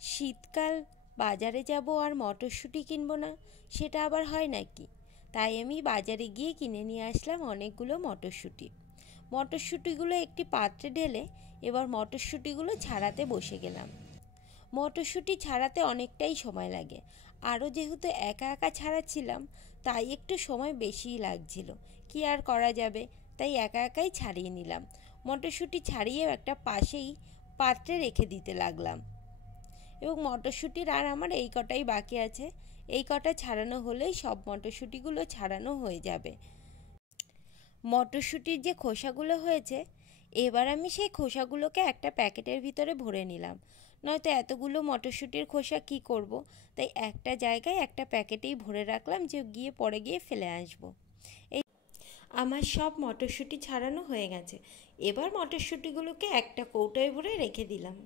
শীতকাল বাজারে যাব আর মটরশুঁটি কিনবো না, সেটা আবার হয় নাকি? তাই আমি বাজারে গিয়ে কিনে নিয়ে আসলাম অনেকগুলো মটরশুঁটি। মটরশুঁটিগুলো একটি পাত্রে ঢেলে এবার মটরশুঁটিগুলো ছাড়াতে বসে গেলাম। মটরশুঁটি ছাড়াতে অনেকটাই সময় লাগে, আরও যেহেতু একা একা ছাড়াচ্ছিলাম তাই একটু সময় বেশিই লাগছিল। কি আর করা যাবে, তাই একা একাই ছাড়িয়ে নিলাম। মটরশুঁটি ছাড়িয়ে একটা পাশেই পাত্রে রেখে দিতে লাগলাম। এবং মটরশুঁটির আর আমার এই কটাই বাকি আছে, এই কটা ছাড়ানো হলেই সব মটরশুঁটিগুলো ছাড়ানো হয়ে যাবে। মটরশুঁটির যে খোসাগুলো হয়েছে, এবার আমি সেই খোসাগুলোকে একটা প্যাকেটের ভিতরে ভরে নিলাম, নয়তো এতগুলো মটরশুঁটির খোসা কি করব, তাই একটা জায়গায় একটা প্যাকেটেই ভরে রাখলাম যে পরে গিয়ে ফেলে আসবো। এই আমার সব মটরশুঁটি ছাড়ানো হয়ে গেছে। এবার মটরশুঁটিগুলোকে একটা কৌটোয় ভরে রেখে দিলাম।